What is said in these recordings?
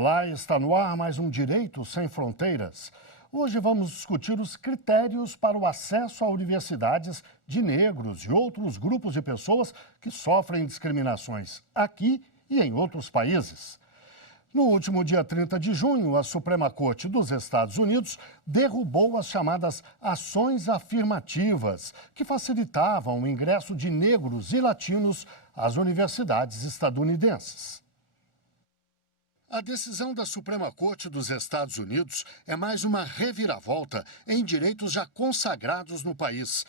Olá, está no ar mais um Direito Sem Fronteiras. Hoje vamos discutir os critérios para o acesso a universidades de negros e outros grupos de pessoas que sofrem discriminações aqui e em outros países. No último dia 30 de junho, a Suprema Corte dos Estados Unidos derrubou as chamadas ações afirmativas, que facilitavam o ingresso de negros e latinos às universidades estadunidenses. A decisão da Suprema Corte dos Estados Unidos é mais uma reviravolta em direitos já consagrados no país.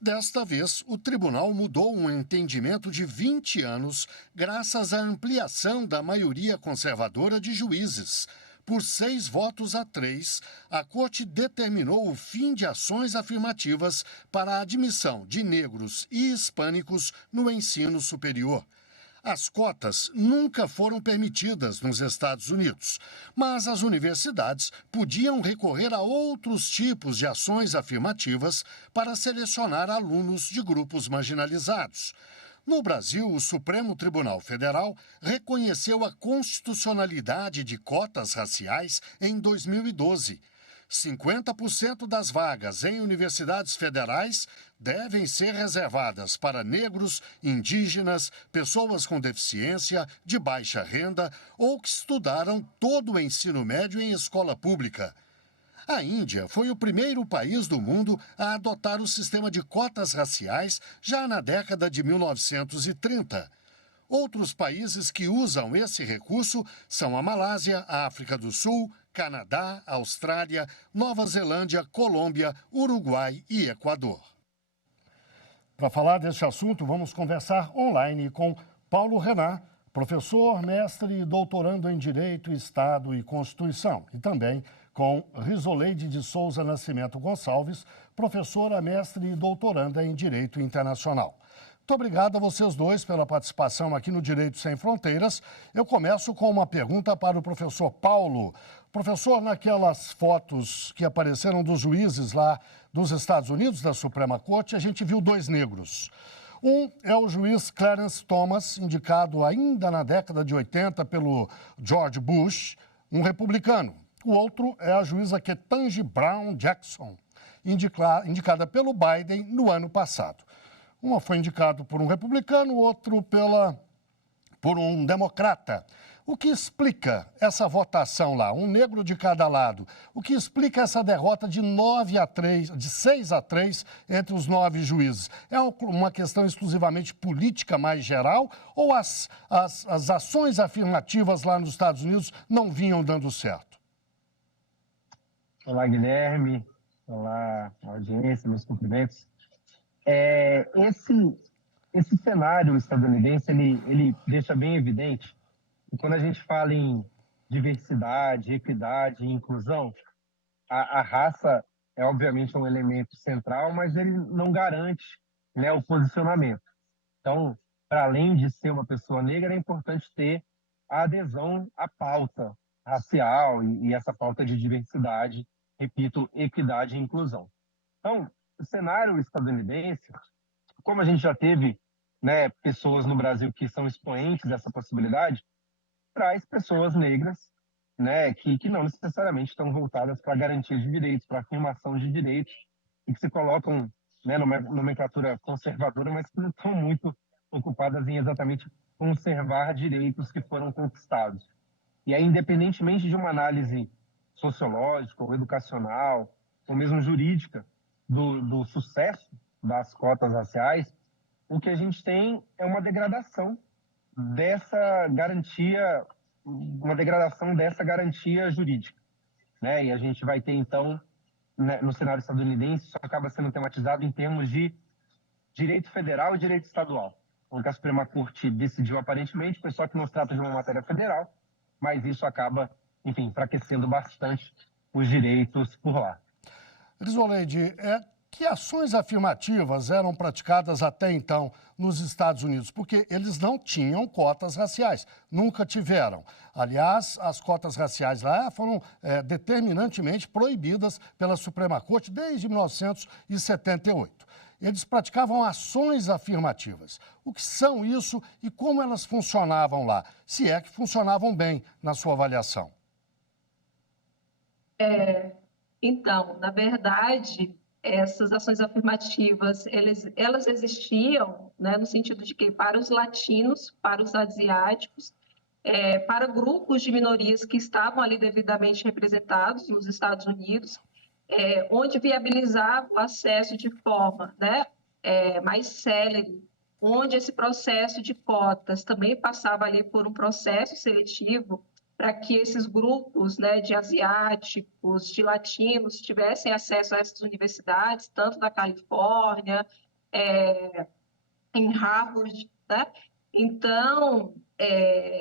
Desta vez, o tribunal mudou um entendimento de 20 anos graças à ampliação da maioria conservadora de juízes. Por 6 votos a 3, a Corte determinou o fim de ações afirmativas para a admissão de negros e hispânicos no ensino superior. As cotas nunca foram permitidas nos Estados Unidos, mas as universidades podiam recorrer a outros tipos de ações afirmativas para selecionar alunos de grupos marginalizados. No Brasil, o Supremo Tribunal Federal reconheceu a constitucionalidade de cotas raciais em 2012. 50% das vagas em universidades federais devem ser reservadas para negros, indígenas, pessoas com deficiência, de baixa renda ou que estudaram todo o ensino médio em escola pública. A Índia foi o primeiro país do mundo a adotar o sistema de cotas raciais já na década de 1930. Outros países que usam esse recurso são a Malásia, a África do Sul, Canadá, Austrália, Nova Zelândia, Colômbia, Uruguai e Equador. Para falar deste assunto, vamos conversar online com Paulo Renan, professor, mestre e doutorando em Direito, Estado e Constituição, e também com Risoleide de Souza Nascimento Gonçalves, professora, mestre e doutoranda em Direito Internacional. Muito obrigado a vocês dois pela participação aqui no Direito Sem Fronteiras. Eu começo com uma pergunta para o professor Paulo. Professor, naquelas fotos que apareceram dos juízes lá dos Estados Unidos, da Suprema Corte, a gente viu 2 negros. Um é o juiz Clarence Thomas, indicado ainda na década de 80 pelo George Bush, um republicano. O outro é a juíza Ketanji Brown Jackson, indicada pelo Biden no ano passado. Uma foi indicado por um republicano, o outro por um democrata. O que explica essa votação lá? Um negro de cada lado. O que explica essa derrota de 6 a 3 entre os 9 juízes? É uma questão exclusivamente política mais geral ou as ações afirmativas lá nos Estados Unidos não vinham dando certo? Olá, Guilherme. Olá, audiência, meus cumprimentos. Esse cenário estadunidense, ele deixa bem evidente que quando a gente fala em diversidade, equidade e inclusão, a raça é obviamente um elemento central, mas ele não garante, né, o posicionamento. Então, para além de ser uma pessoa negra, é importante ter a adesão à pauta racial e essa pauta de diversidade, repito, equidade e inclusão. Então, o cenário estadunidense, como a gente já teve, né, pessoas no Brasil que são expoentes dessa possibilidade, traz pessoas negras, né, que não necessariamente estão voltadas para a garantia de direitos, para a afirmação de direitos, e que se colocam, né, numa nomenclatura conservadora, mas que não estão muito ocupadas em exatamente conservar direitos que foram conquistados. E aí, independentemente de uma análise sociológica ou educacional, ou mesmo jurídica, do sucesso das cotas raciais, o que a gente tem é uma degradação dessa garantia, jurídica, né? E a gente vai ter, então, né, no cenário estadunidense, isso acaba sendo tematizado em termos de direito federal e direito estadual, onde a Suprema Corte decidiu, aparentemente, só que não se trata de uma matéria federal, mas isso acaba, enfim, enfraquecendo bastante os direitos por lá. Risoleide, que ações afirmativas eram praticadas até então nos Estados Unidos? Porque eles não tinham cotas raciais, nunca tiveram. Aliás, as cotas raciais lá foram determinantemente proibidas pela Suprema Corte desde 1978. eles praticavam ações afirmativas. O que são isso e como elas funcionavam lá? Se é que funcionavam bem, na sua avaliação. Então, na verdade, essas ações afirmativas, elas existiam, né, no sentido de que para os latinos, para os asiáticos, para grupos de minorias que estavam ali devidamente representados nos Estados Unidos, onde viabilizava o acesso de forma, né, mais célere, onde esse processo de cotas também passava ali por um processo seletivo para que esses grupos, né, de asiáticos, de latinos, tivessem acesso a essas universidades, tanto na Califórnia, em Harvard, né? Então,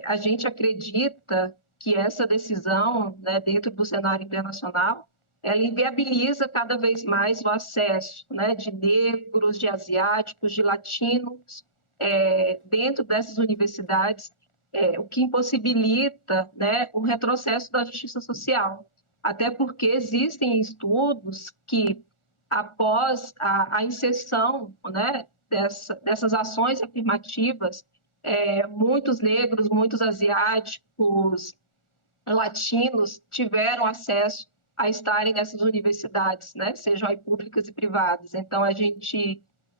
a gente acredita que essa decisão, né, dentro do cenário internacional, ela inviabiliza cada vez mais o acesso, né, de negros, de asiáticos, de latinos, dentro dessas universidades, o que impossibilita, né, o retrocesso da justiça social. Até porque existem estudos que, após a inserção, né, dessas ações afirmativas, muitos negros, muitos asiáticos, latinos tiveram acesso a estarem nessas universidades, né? Sejam aí públicas e privadas. Então,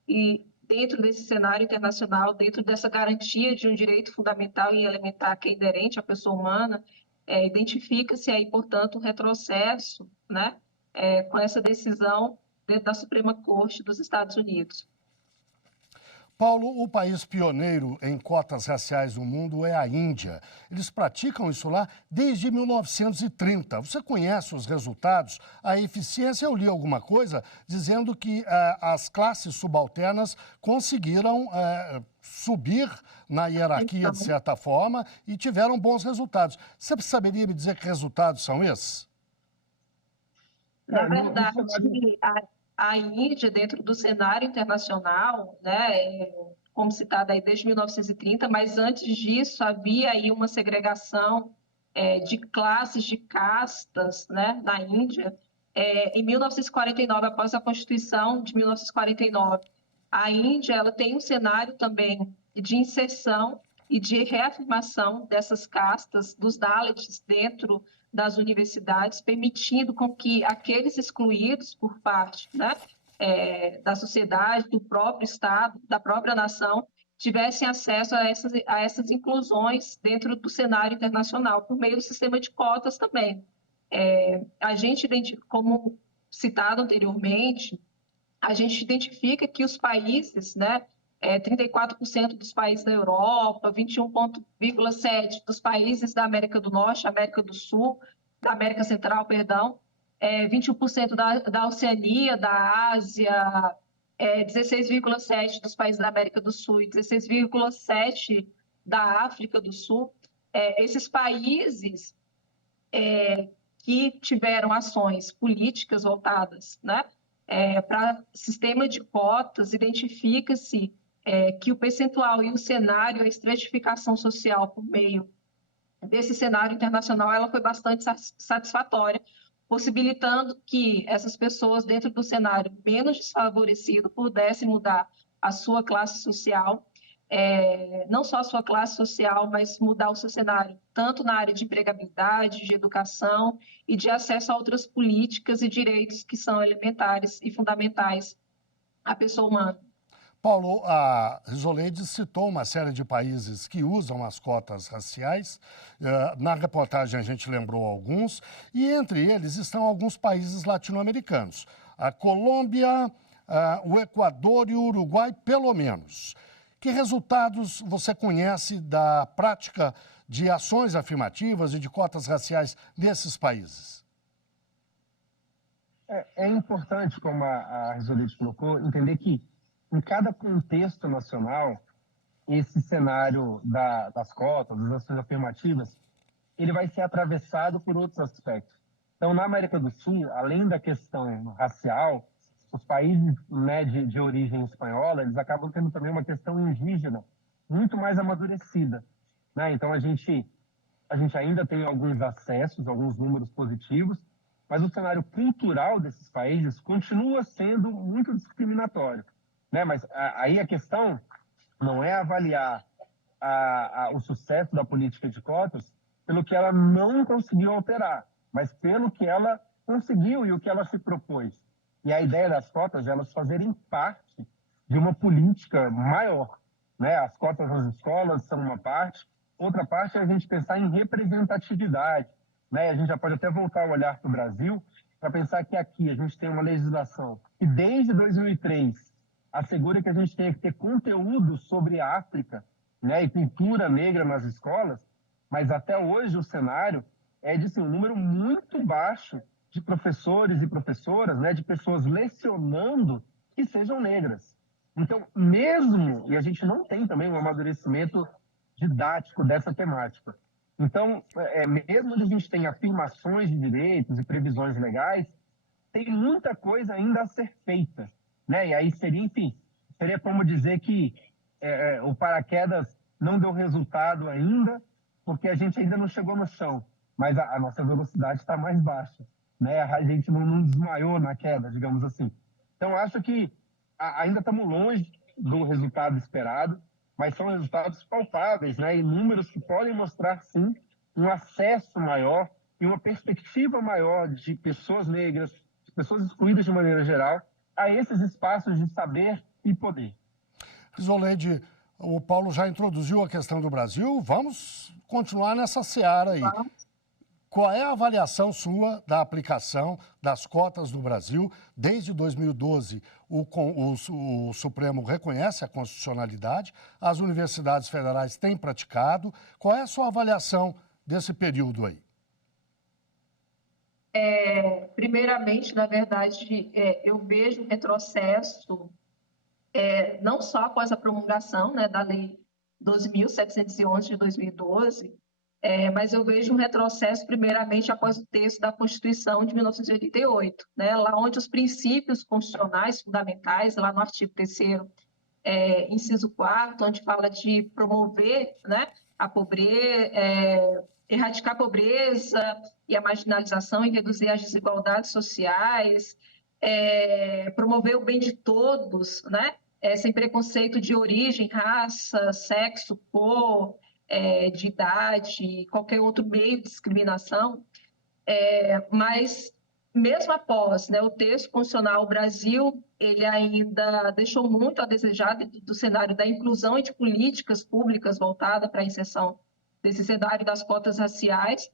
e dentro desse cenário internacional, dentro dessa garantia de um direito fundamental e elementar que é inerente à pessoa humana, identifica-se aí, portanto, um retrocesso, né? Com essa decisão dentro da Suprema Corte dos Estados Unidos. Paulo, o país pioneiro em cotas raciais no mundo é a Índia. Eles praticam isso lá desde 1930. Você conhece os resultados, a eficiência? Eu li alguma coisa dizendo que as classes subalternas conseguiram subir na hierarquia, de certa forma, e tiveram bons resultados. Você saberia me dizer que resultados são esses? Na verdade, a Índia, dentro do cenário internacional, né, como citado aí desde 1930, mas antes disso havia aí uma segregação de classes, de castas, né, na Índia. Em 1949, após a Constituição de 1949, a Índia ela tem um cenário também de inserção e de reafirmação dessas castas, dos Dalits, dentro das universidades, permitindo com que aqueles excluídos por parte, né, da sociedade, do próprio Estado, da própria nação, tivessem acesso a essas inclusões dentro do cenário internacional, por meio do sistema de cotas também. A gente, como citado anteriormente, a gente identifica que os países, né, 34% dos países da Europa, 21,7% dos países da América do Norte, América do Sul, da América Central, perdão, 21% da Oceania, da Ásia, 16,7% dos países da América do Sul e 16,7% da África do Sul. Esses países que tiveram ações políticas voltadas, né, para sistema de cotas, identifica-se que o percentual e o cenário, a estratificação social por meio desse cenário internacional, ela foi bastante satisfatória, possibilitando que essas pessoas dentro do cenário menos desfavorecido pudessem mudar a sua classe social, não só a sua classe social, mas mudar o seu cenário, tanto na área de empregabilidade, de educação e de acesso a outras políticas e direitos que são elementares e fundamentais à pessoa humana. Paulo, a Risoleide citou uma série de países que usam as cotas raciais. Na reportagem a gente lembrou alguns, e entre eles estão alguns países latino-americanos. A Colômbia, o Equador e o Uruguai, pelo menos. Que resultados você conhece da prática de ações afirmativas e de cotas raciais nesses países? É importante, como a Risoleide colocou, entender que em cada contexto nacional, esse cenário das cotas, das ações afirmativas, ele vai ser atravessado por outros aspectos. Então, na América do Sul, além da questão racial, os países, né, de origem espanhola, eles acabam tendo também uma questão indígena muito mais amadurecida, né? Então, a gente ainda tem alguns acessos, alguns números positivos, mas o cenário cultural desses países continua sendo muito discriminatório. né? Mas aí a questão não é avaliar o sucesso da política de cotas pelo que ela não conseguiu alterar, mas pelo que ela conseguiu e o que ela se propôs. E a ideia das cotas é elas fazerem parte de uma política maior, né? As cotas nas escolas são uma parte, outra parte é a gente pensar em representatividade, né? A gente já pode até voltar o olhar para o Brasil para pensar que aqui a gente tem uma legislação que desde 2003 assegura que a gente tem que ter conteúdo sobre a África, né, e cultura negra nas escolas, mas até hoje o cenário é de um número muito baixo de professores e professoras, né, de pessoas lecionando que sejam negras. Então, mesmo, e a gente não tem também um amadurecimento didático dessa temática. Então, mesmo que a gente tenha afirmações de direitos e previsões legais, tem muita coisa ainda a ser feita, né? E aí seria, enfim, seria como dizer que o paraquedas não deu resultado ainda, porque a gente ainda não chegou no chão, mas a nossa velocidade está mais baixa, né? A gente não desmaiou na queda, digamos assim. Então, acho que ainda estamos longe do resultado esperado, mas são resultados palpáveis, né? E números que podem mostrar, sim, um acesso maior e uma perspectiva maior de pessoas negras, de pessoas excluídas de maneira geral, a esses espaços de saber e poder. Risolede, o Paulo já introduziu a questão do Brasil, vamos continuar nessa seara aí. Qual é a avaliação sua da aplicação das cotas no Brasil? Desde 2012, o Supremo reconhece a constitucionalidade, as universidades federais têm praticado. Qual é a sua avaliação desse período aí? Primeiramente, na verdade, eu vejo um retrocesso, não só após a promulgação, né, da Lei 12.711 de 2012, mas eu vejo um retrocesso, primeiramente, após o texto da Constituição de 1988, né, lá onde os princípios constitucionais fundamentais, lá no artigo 3º, inciso 4º, onde fala de promover, né, a pobreza, erradicar a pobreza e a marginalização e reduzir as desigualdades sociais, promover o bem de todos, né, sem preconceito de origem, raça, sexo, cor, de idade, qualquer outro meio de discriminação, mas mesmo após, né, o texto constitucional, o Brasil ele ainda deixou muito a desejar do cenário da inclusão e de políticas públicas voltadas para a inserção desse cenário das cotas raciais.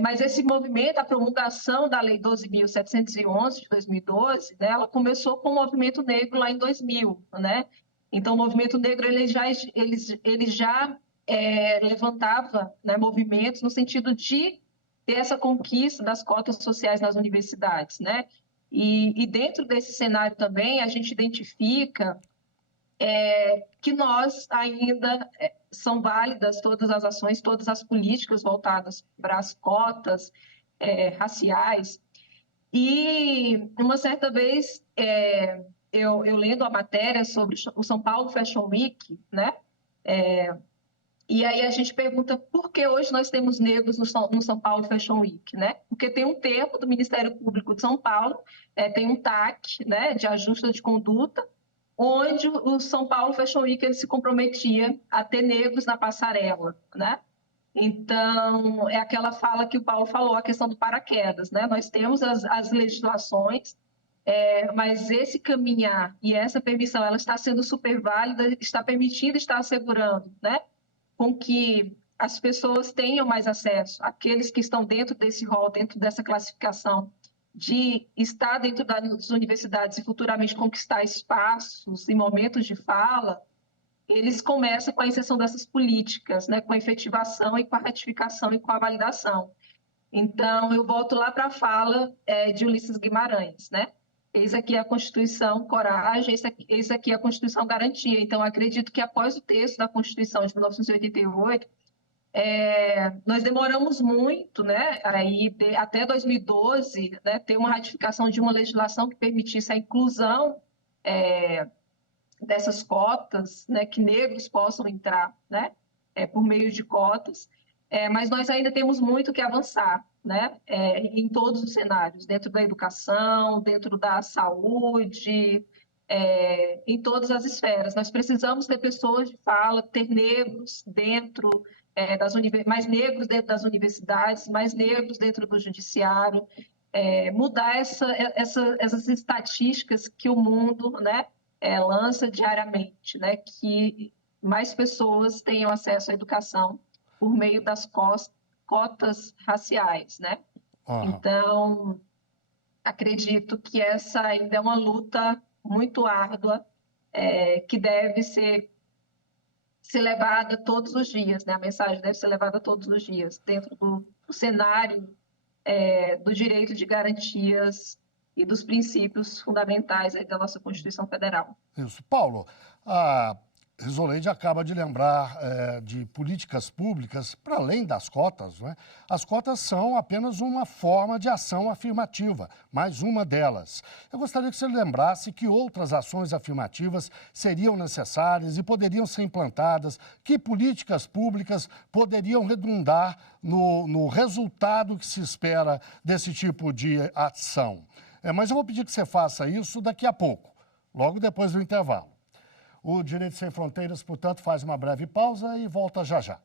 Mas esse movimento, a promulgação da Lei 12.711 de 2012, né, ela começou com o movimento negro lá em 2000, né? Então, o movimento negro ele já levantava, né, movimentos no sentido de ter essa conquista das cotas sociais nas universidades, né? E dentro desse cenário também a gente identifica que nós ainda são válidas todas as ações, todas as políticas voltadas para as cotas raciais. E uma certa vez, eu lendo a matéria sobre o São Paulo Fashion Week, né? E aí a gente pergunta por que hoje nós temos negros no São Paulo Fashion Week, né? Porque tem um termo do Ministério Público de São Paulo, tem um TAC, né, de ajuste de conduta, onde o São Paulo Fashion Week ele se comprometia a ter negros na passarela, né? Então, é aquela fala que o Paulo falou, a questão do paraquedas, né? Nós temos as legislações, mas esse caminhar e essa permissão, ela está sendo super válida, está permitindo, está assegurando, né? Com que as pessoas tenham mais acesso, aqueles que estão dentro desse rol, dentro dessa classificação, de estar dentro das universidades e futuramente conquistar espaços e momentos de fala, eles começam com a inserção dessas políticas, né, com a efetivação e com a ratificação e com a validação. Então, eu volto lá para a fala de Ulisses Guimarães, né? Eis aqui a Constituição Coragem, eis aqui a Constituição Garantia. Então, acredito que após o texto da Constituição de 1988, nós demoramos muito, né, aí, até 2012, né, ter uma ratificação de uma legislação que permitisse a inclusão dessas cotas, né, que negros possam entrar, né, por meio de cotas, mas nós ainda temos muito que avançar, né, em todos os cenários, dentro da educação, dentro da saúde, em todas as esferas. Nós precisamos ter pessoas de fala, ter negros dentro mais negros dentro das universidades, mais negros dentro do judiciário, mudar essas estatísticas que o mundo, né, lança diariamente, né, que mais pessoas tenham acesso à educação por meio das cotas raciais, né? Então, acredito que essa ainda é uma luta muito árdua, que deve ser levada todos os dias, né? A mensagem deve ser levada todos os dias, dentro do cenário do direito de garantias e dos princípios fundamentais aí da nossa Constituição Federal. Isso. Paulo, a Risolede acaba de lembrar de políticas públicas para além das cotas, né? As cotas são apenas uma forma de ação afirmativa, mais uma delas. Eu gostaria que você lembrasse que outras ações afirmativas seriam necessárias e poderiam ser implantadas, que políticas públicas poderiam redundar no resultado que se espera desse tipo de ação. Mas eu vou pedir que você faça isso daqui a pouco, logo depois do intervalo. O Direito Sem Fronteiras, portanto, faz uma breve pausa e volta já já.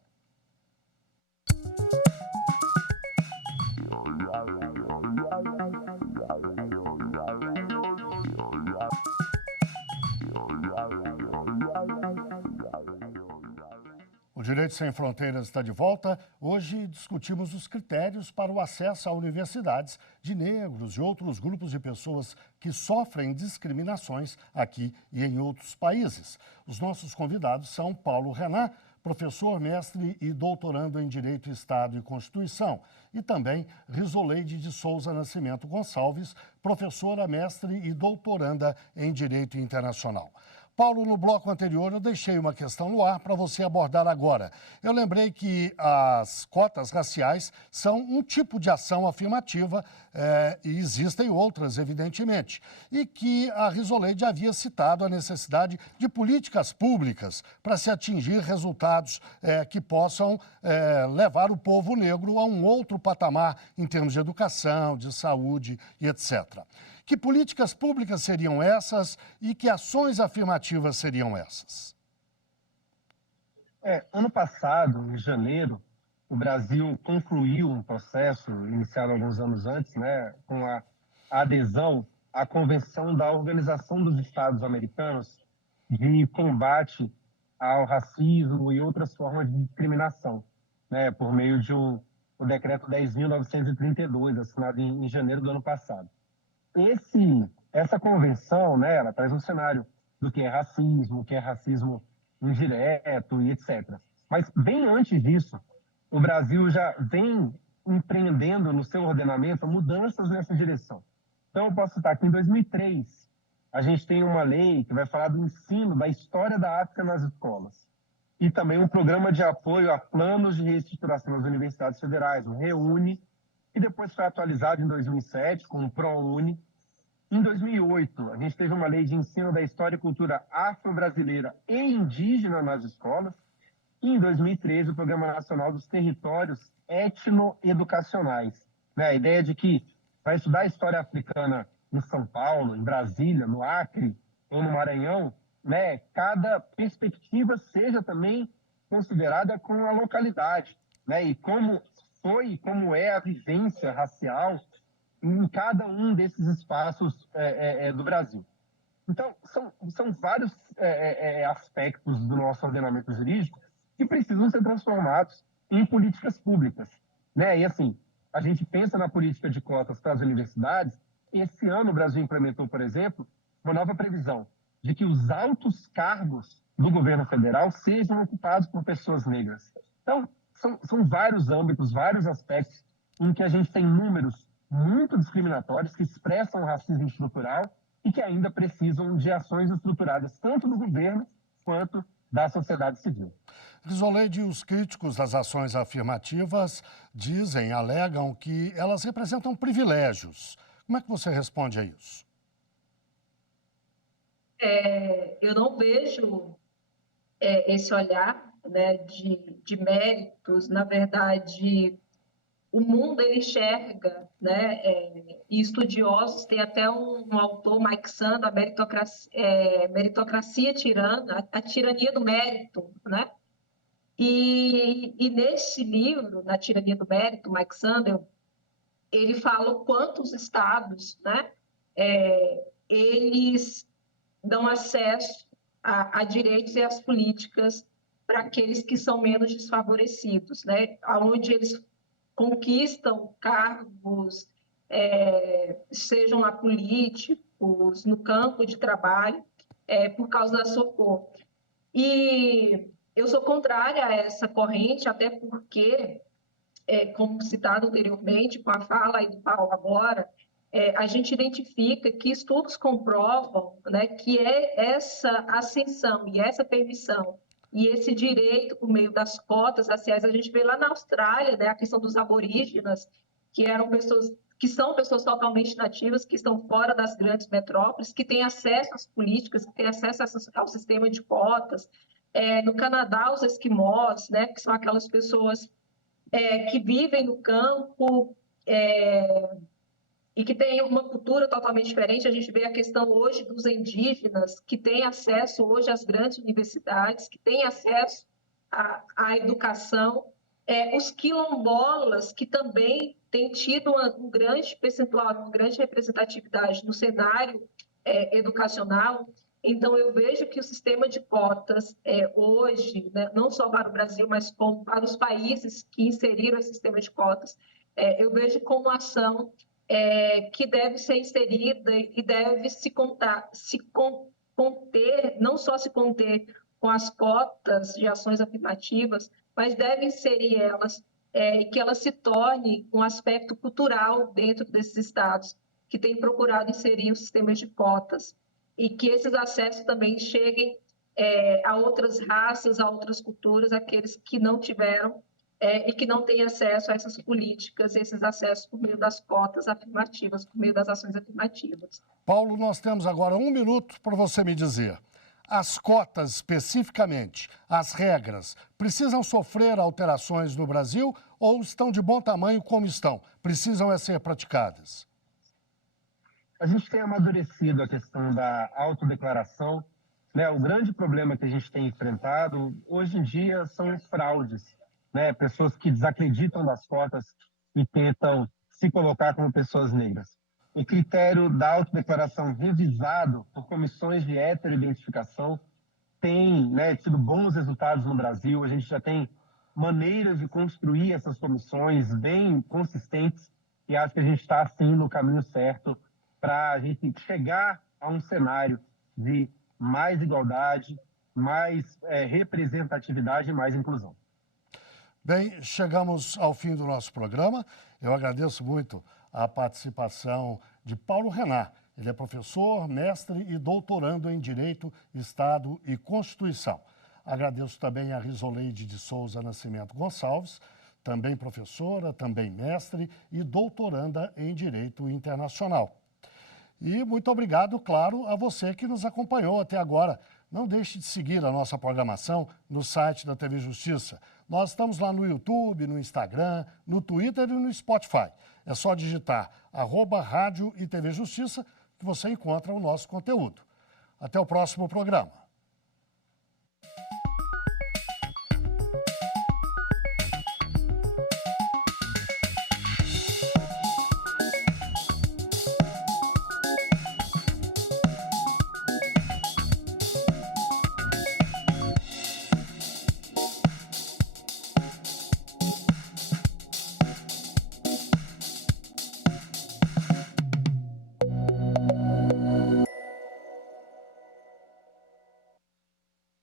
O Direito Sem Fronteiras está de volta. Hoje discutimos os critérios para o acesso a universidades de negros e outros grupos de pessoas que sofrem discriminações aqui e em outros países. Os nossos convidados são Paulo Renan, professor, mestre e doutorando em Direito, Estado e Constituição, e também Risolede de Souza Nascimento Gonçalves, professora, mestre e doutoranda em Direito Internacional. Paulo, no bloco anterior eu deixei uma questão no ar para você abordar agora. Eu lembrei que as cotas raciais são um tipo de ação afirmativa, e existem outras, evidentemente, e que a Risolede havia citado a necessidade de políticas públicas para se atingir resultados que possam levar o povo negro a um outro patamar em termos de educação, de saúde e etc. Que políticas públicas seriam essas e que ações afirmativas seriam essas? Ano passado, em janeiro, o Brasil concluiu um processo iniciado alguns anos antes, né, com a adesão à Convenção da Organização dos Estados Americanos de combate ao racismo e outras formas de discriminação, né, por meio de o Decreto 10.932, assinado em janeiro do ano passado. Essa convenção, né, ela traz um cenário do que é racismo indireto e etc. Mas, bem antes disso, o Brasil já vem empreendendo no seu ordenamento mudanças nessa direção. Então, eu posso citar que em 2003, a gente tem uma lei que vai falar do ensino da história da África nas escolas. E também um programa de apoio a planos de reestruturação das universidades federais, o REUNE, que depois foi atualizado em 2007 com o ProUni. Em 2008, a gente teve uma lei de ensino da história e cultura afro-brasileira e indígena nas escolas. E em 2013, o Programa Nacional dos Territórios Etnoeducacionais. Né? A ideia de que vai estudar a história africana em São Paulo, em Brasília, no Acre ou no Maranhão, né? Cada perspectiva seja também considerada com a localidade, né? E como é a vivência racial em cada um desses espaços do Brasil. Então, são vários aspectos do nosso ordenamento jurídico que precisam ser transformados em políticas públicas, né? E assim, a gente pensa na política de cotas para as universidades. Esse ano o Brasil implementou, por exemplo, uma nova previsão de que os altos cargos do governo federal sejam ocupados por pessoas negras. Então, são vários âmbitos, vários aspectos em que a gente tem números muito discriminatórios que expressam o racismo estrutural e que ainda precisam de ações estruturadas tanto do governo quanto da sociedade civil. Risolede, os críticos das ações afirmativas alegam que elas representam privilégios. Como é que você responde a isso? Eu não vejo esse olhar, né, de méritos. Na verdade, o mundo ele enxerga, né, e estudiosos, tem até um autor, Mike Sand, a meritocracia tirana, a tirania do mérito, né? E nesse livro, Na Tirania do Mérito, Mike Sandel, ele fala o quanto os estados, né, eles dão acesso a direitos e às políticas para aqueles que são menos desfavorecidos, né, onde eles conquistam cargos, sejam lá políticos, no campo de trabalho, por causa da sua cor. E eu sou contrária a essa corrente, até porque, como citado anteriormente, com a fala aí do Paulo agora, a gente identifica que estudos comprovam, né, que essa ascensão e essa permissão e esse direito por meio das cotas raciais, a gente vê lá na Austrália, né, a questão dos aborígenas, que são pessoas totalmente nativas, que estão fora das grandes metrópoles, que têm acesso às políticas, que têm acesso ao sistema de cotas. No Canadá, os esquimós, né, que são aquelas pessoas que vivem no campo e que têm uma cultura totalmente diferente. A gente vê a questão hoje dos indígenas, que têm acesso hoje às grandes universidades, que têm acesso à educação. Os quilombolas, que também têm tido um grande percentual, uma grande representatividade no cenário educacional. Então, eu vejo que o sistema de cotas hoje, né, não só para o Brasil, mas como para os países que inseriram esse sistema de cotas, eu vejo como uma ação que deve ser inserida e deve conter, não só se conter com as cotas de ações afirmativas, mas deve inserir elas, que elas se tornem um aspecto cultural dentro desses estados que têm procurado inserir os sistemas de cotas, e que esses acessos também cheguem a outras raças, a outras culturas, aqueles que não tiveram e que não têm acesso a essas políticas, esses acessos por meio das cotas afirmativas, por meio das ações afirmativas. Paulo, nós temos agora 1 minuto para você me dizer. As cotas, especificamente, as regras, precisam sofrer alterações no Brasil ou estão de bom tamanho como estão? Precisam ser praticadas? A gente tem amadurecido a questão da autodeclaração, né? O grande problema que a gente tem enfrentado hoje em dia são fraudes, né? Pessoas que desacreditam das cotas e tentam se colocar como pessoas negras. O critério da autodeclaração revisado por comissões de heteroidentificação tem, né, tido bons resultados no Brasil. A gente já tem maneiras de construir essas comissões bem consistentes e acho que a gente está, sim, no caminho certo para a gente chegar a um cenário de mais igualdade, mais representatividade e mais inclusão. Bem, chegamos ao fim do nosso programa. Eu agradeço muito a participação de Paulo Renan. Ele é professor, mestre e doutorando em Direito, Estado e Constituição. Agradeço também a Risoleide de Souza Nascimento Gonçalves, também professora, também mestre e doutoranda em Direito Internacional. E muito obrigado, claro, a você que nos acompanhou até agora. Não deixe de seguir a nossa programação no site da TV Justiça. Nós estamos lá no YouTube, no Instagram, no Twitter e no Spotify. É só digitar @Rádio e TV Justiça que você encontra o nosso conteúdo. Até o próximo programa.